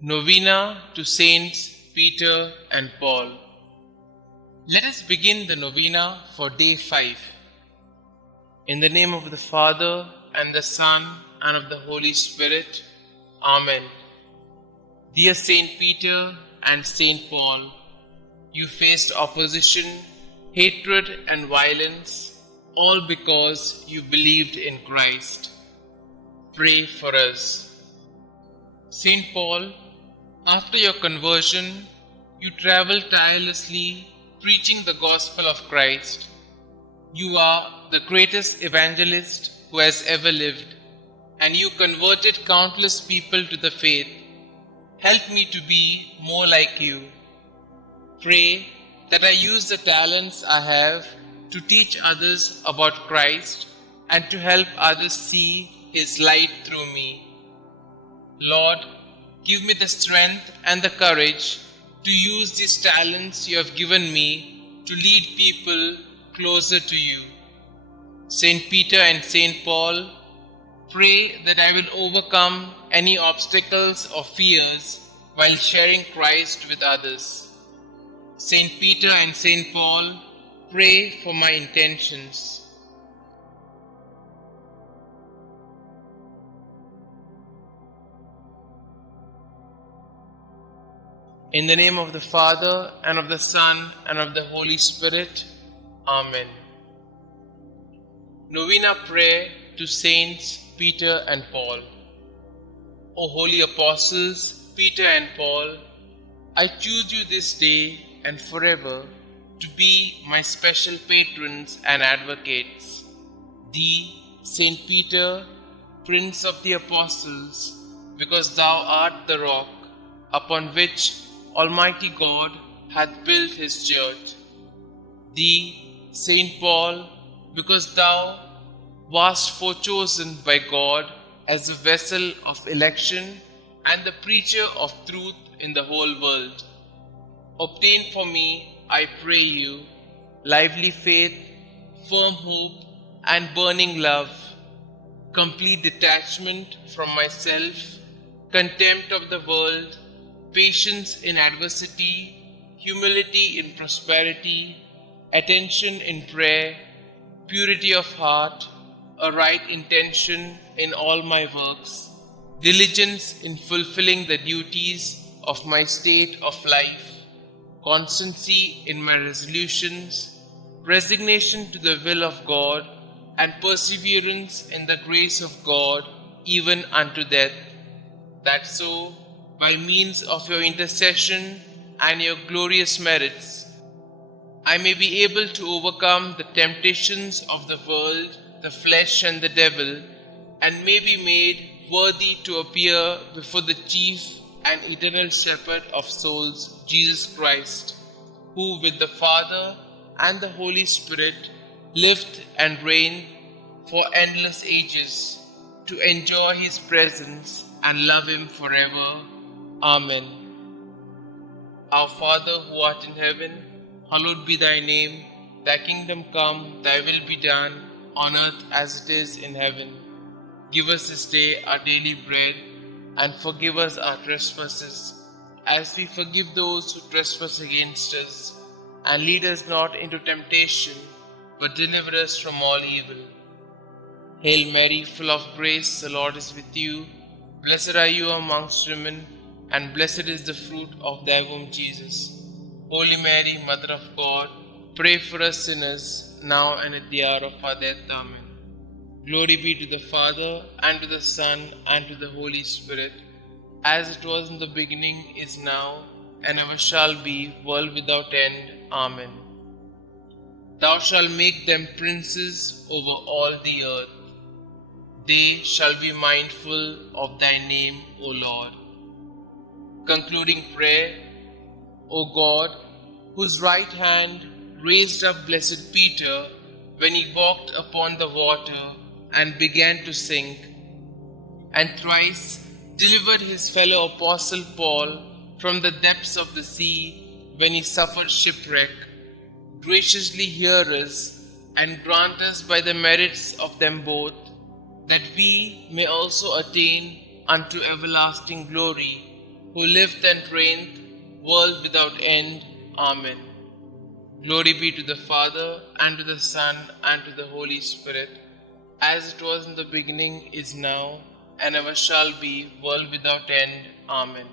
Novena to Saints Peter and Paul. Let us begin the novena for day 5. In the name of the Father, and the Son, and of the Holy Spirit. Amen. Dear Saint Peter and Saint Paul, you faced opposition, hatred, and violence, all because you believed in Christ. Pray for us. Saint Paul, after your conversion, you traveled tirelessly preaching the gospel of Christ. You are the greatest evangelist who has ever lived, and you converted countless people to the faith. Help me to be more like you. Pray that I use the talents I have to teach others about Christ and to help others see His light through me. Lord, give me the strength and the courage to use these talents you have given me to lead people closer to you. Saint Peter and Saint Paul, pray that I will overcome any obstacles or fears while sharing Christ with others. Saint Peter and Saint Paul, pray for my intentions. In the name of the Father, and of the Son, and of the Holy Spirit. Amen. Novena Prayer to Saints Peter and Paul. O holy apostles, Peter and Paul, I choose you this day and forever to be my special patrons and advocates. Thee, Saint Peter, Prince of the Apostles, because thou art the rock upon which Almighty God hath built His church. Thee, Saint Paul, because thou wast forechosen by God as a vessel of election and the preacher of truth in the whole world. Obtain for me, I pray you, lively faith, firm hope, and burning love, complete detachment from myself, contempt of the world, patience in adversity, humility in prosperity, attention in prayer, purity of heart, a right intention in all my works, diligence in fulfilling the duties of my state of life, constancy in my resolutions, resignation to the will of God, and perseverance in the grace of God even unto death, that so, by means of your intercession and your glorious merits, I may be able to overcome the temptations of the world, the flesh, and the devil, and may be made worthy to appear before the chief and eternal shepherd of souls, Jesus Christ, who with the Father and the Holy Spirit lived and reigned for endless ages, to enjoy His presence and love Him forever. Amen. Our Father who art in heaven, hallowed be thy name. Thy kingdom come, thy will be done, on earth as it is in heaven. Give us this day our daily bread, and forgive us our trespasses, as we forgive those who trespass against us. And lead us not into temptation, but deliver us from all evil. Hail Mary, full of grace, the Lord is with you. Blessed are you amongst women, and blessed is the fruit of thy womb, Jesus. Holy Mary, Mother of God, pray for us sinners, now and at the hour of our death. Amen. Glory be to the Father, and to the Son, and to the Holy Spirit, as it was in the beginning, is now, and ever shall be, world without end. Amen. Thou shalt make them princes over all the earth. They shall be mindful of thy name, O Lord. Concluding prayer. O God, whose right hand raised up blessed Peter when he walked upon the water and began to sink, and thrice delivered his fellow apostle Paul from the depths of the sea when he suffered shipwreck, graciously hear us and grant us by the merits of them both, that we may also attain unto everlasting glory who liveth and reigneth, world without end. Amen. Glory be to the Father, and to the Son, and to the Holy Spirit, as it was in the beginning, is now, and ever shall be, world without end. Amen.